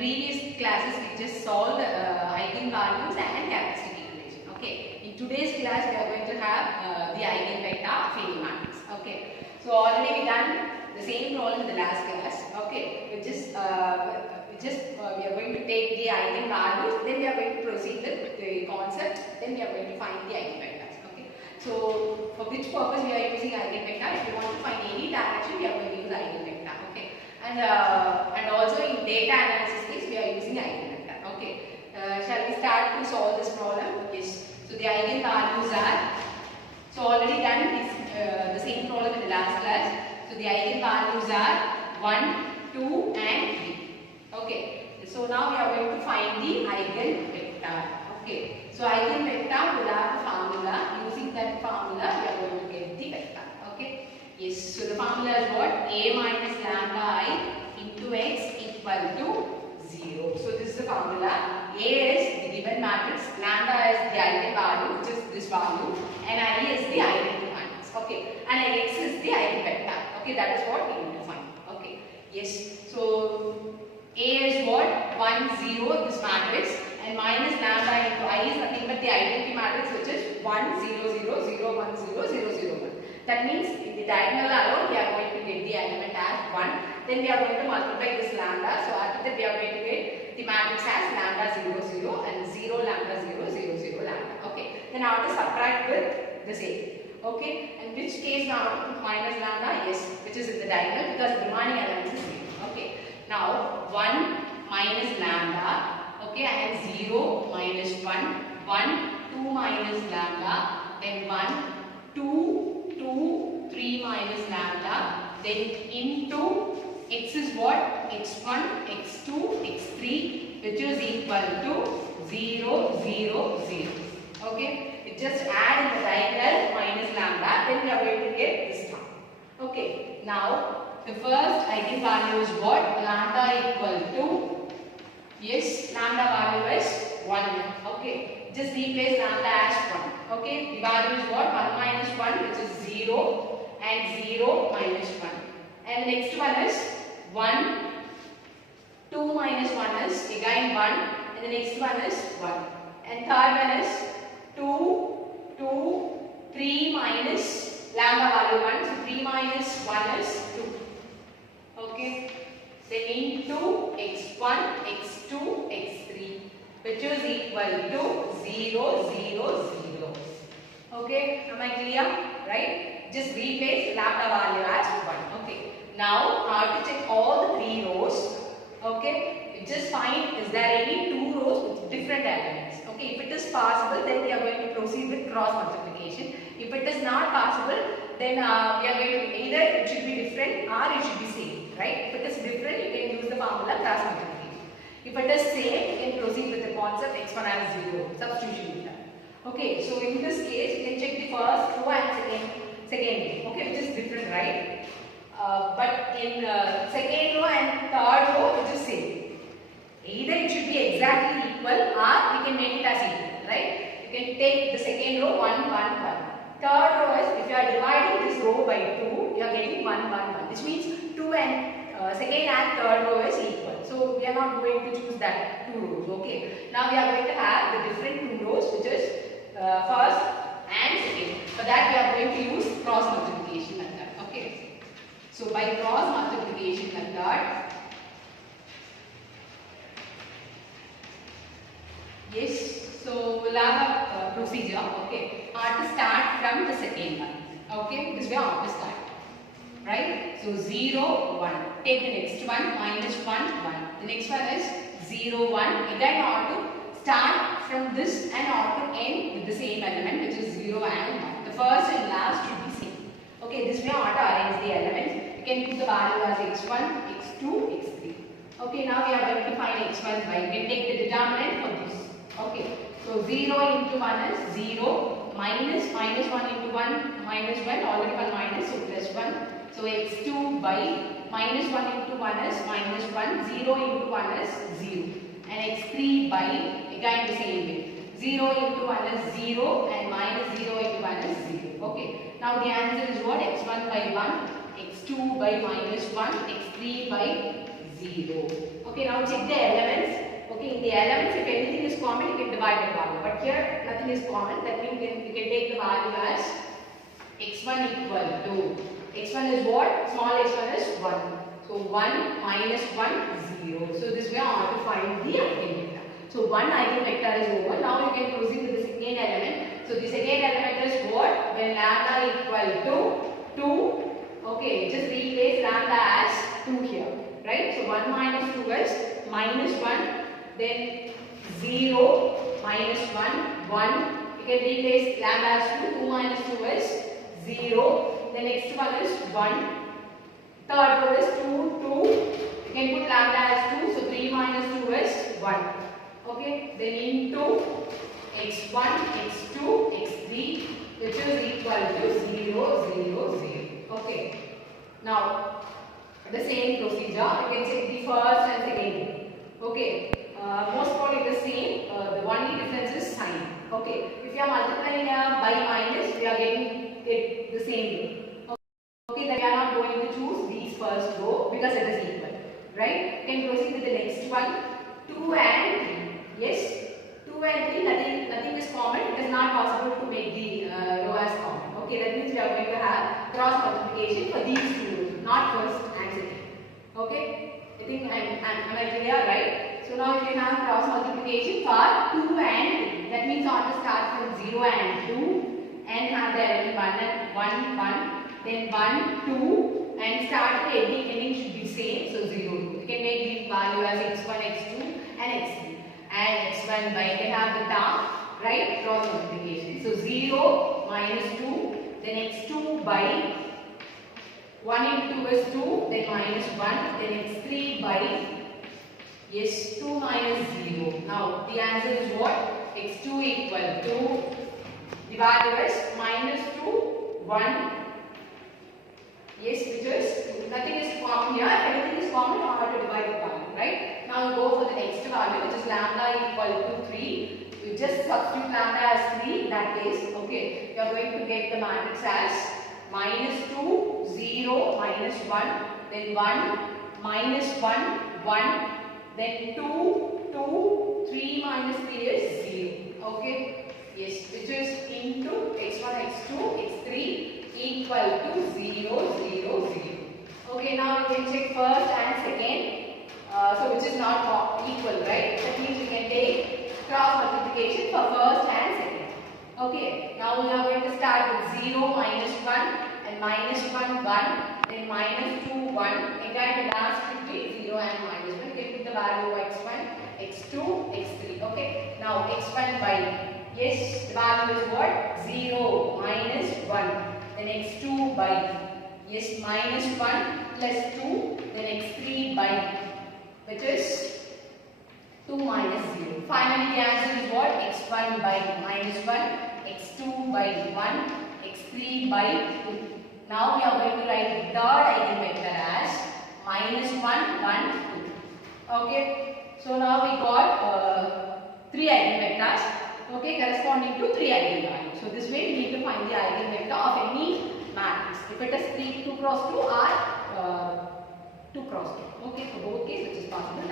previous classes we just solved eigenvalues and characteristic equation. Okay. In today's class we are going to have the eigenvector filling matrix. Okay. So already we done the same problem in the last class. Okay. We are going to take the eigenvalues, then we are going to proceed with the concept, then we are going to find the eigenvectors. Okay. So for which purpose we are using eigenvector? If we want to find any direction, we are going to use eigenvector. Okay. And also in data analysis case we are using eigenvector. Okay. Shall we start to solve this problem? Yes. So the eigenvalues are, so already done is the same problem in the last class. So the eigenvalues are 1, 2 and 3. Okay. So now we are going to find the eigenvector. Okay. So eigenvector will have a formula. Using that formula we are going to get the vector. Okay. Yes. So the formula is what? A minus lambda I into x equal to 0. So this is the formula. A is the given matrix, lambda is the eigenvalue, which is this value, and I is the eigenmatrix. Okay. And x is the eigenvector. Okay. That is what we need to find. Okay. Yes. So A is what? 1, 0, this matrix, and minus lambda into I is nothing but the identity matrix, which is 1, 0, 0, 0, 1, 0, 0, 0, 1. That means in the diagonal alone we are going to get the element as 1. Then we are going to multiply this lambda. So after that we are going to get the matrix as lambda 0, 0 and 0 lambda 0, 0, 0 lambda. Okay. Then I have to subtract with the same. Okay. And which case now I have to put minus lambda? Yes, which is in the diagonal because the remaining element is 0. Okay. Now 1 minus lambda, okay, and 0 minus 1, 1, 2 minus lambda, then 1, 2, 2, 3 minus lambda, then into x is what? x1, x2, x3, which is equal to 0, 0, 0. Okay, it just add in the diagonal minus lambda, then we are going to get this term. Okay, now the first eigenvalue is what? Lambda equal to, yes, lambda value is 1. Okay, just replace lambda as 1. Okay, the value is what? 1 minus 1, which is 0, and 0 minus 1. And the next one is 1, 2 minus 1 is again 1, and the next one is 1. And third one is 2, 2, 3 minus lambda value 1, so 3 minus 1 is 2. Okay, then into x1, x2, x3, which is equal to 0, 0, 0. Okay, am I clear? Right? Just replace lambda value as 1. Okay, now I have to check all the 3 rows. Okay, just find is there any 2 rows with different elements. Okay, if it is possible, then we are going to proceed with cross multiplication. If it is not possible, then we are going to either it should be different or it should be same. Right? If it is different, you can use the formula cross multiplication. If it is same, you can proceed with the concept x1 as 0, substitution method. Okay, so in this case, you can check the first row and second row. Okay, which is different, right? But in second row and third row, which is same. Either it should be exactly equal or we can make it as equal, right? You can take the second row 1, 1, 1. Third row is, if you are dividing this row by 2, you are getting 1, 1, 1. Which means 2 and second and third row is equal. So we are not going to choose that 2 rows. Okay. Now we are going to have the different 2 rows, which is first and second. For that we are going to use cross multiplication method. Okay. So by cross multiplication method, yes. So we'll have a procedure. Okay. To start from the second one. Okay. Because we are to start. Right? So 0, 1. Take the next one, minus 1, 1. The next one is 0, 1. Again, I want to start from this and I want to end with the same element, which is 0 and 1. The first and last should be same. Okay, this way I want to arrange the elements. You can put the value as x1, x2, x3. Okay, now we are going to find x1 by. You can take the determinant for this. Okay, so 0 into 1 is 0, minus 1 into 1, minus 1, already 1 minus, so plus 1. So x2 by minus 1 into 1 is minus 1, 0 into 1 is 0. And x3 by, again the same way. 0 into 1 is 0 and minus 0 into 1 is 0. Okay. Now the answer is what? x1 by 1, x2 by minus 1, x3 by 0. Okay, now check the elements. Okay, in the elements, if anything is common, you can divide the value. But here, nothing is common. That means you can take the value as x1 equal to, x1 is what? Small x1 is 1. So 1 minus 1, 0. So this way I want to find the eigenvector. So one eigenvector is over. Now you can proceed with the second element. So the second element is what? When lambda equal to 2. Okay, just replace lambda as 2 here. Right? So 1 minus 2 is minus 1. Then 0 minus 1, 1. You can replace lambda as 2. 2 minus 2 is 0. The next one is 1. Third row is 2, 2. You can put lambda as 2. So 3 minus 2 is 1. Okay. Then into x1, x2, x3, which is equal to 0, 0, 0. Okay. Now, the same procedure. You can check the first and second. Okay. Most probably the same. The only difference is sign. Okay. If you are multiplying by minus, we are getting it the same way. Okay, then we are not going to choose these first row because it is equal. Right? You can proceed with the next one. 2 and 3. Yes. 2 and 3, nothing is common. It is not possible to make the row as common. Okay, that means we are going to have cross multiplication for these two rows, not first and second. Okay, I think am I clear, right? So now you can have cross multiplication for 2 and 3. That means I want to start from 0 and 2 and have the element 1, 1, then 1, 2 and start the ending should be same. So 0, 2. You can make the value as x1, x2 and x3. And x1 by, you can have the term, right, cross multiplication. So 0 minus 2, then x2 by 1 into 2 is 2, then minus 1, then x3 by, yes, 2 minus 0. Now the answer is what? x2 equal to, the value is minus 2, 1. Yes, which is, nothing is common here. If anything is common, I have to divide the value, right? Now we go for the next value, which is lambda equal to 3. You just substitute lambda as 3 in that case. Okay, you are going to get the matrix as minus 2, 0, minus 1, then 1, minus 1, 1, then 2, 2, 3 minus 3 is 0. Okay, yes, which is into x1, x2, x3 equal to 0, 0, 0. Okay, now you can check first and second. So which is not equal, right? That means we can take cross multiplication for first and second. Okay, now we are going to start with 0, minus 1 and minus 1, 1, then minus 2, 1. Again the last between 0 and minus 1. You can put the value of x1, x2, x3. Okay, now x1 by, yes, the value is what? 0, minus 1. Then x2 by, yes, minus 1 plus 2, then x3 by, which is 2 minus 0. Finally, the answer is what? x1 by minus 1, x2 by 1, x3 by 2. Now we are going to write the third eigenvector as minus 1, 1, 2. Okay, so now we got 3 eigenvectors. Okay, corresponding to 3 eigenvalues. So this way we need to find the eigenvector of any matrix. If it is 2 cross 2 or 2 cross 2. Okay, for both cases it is possible.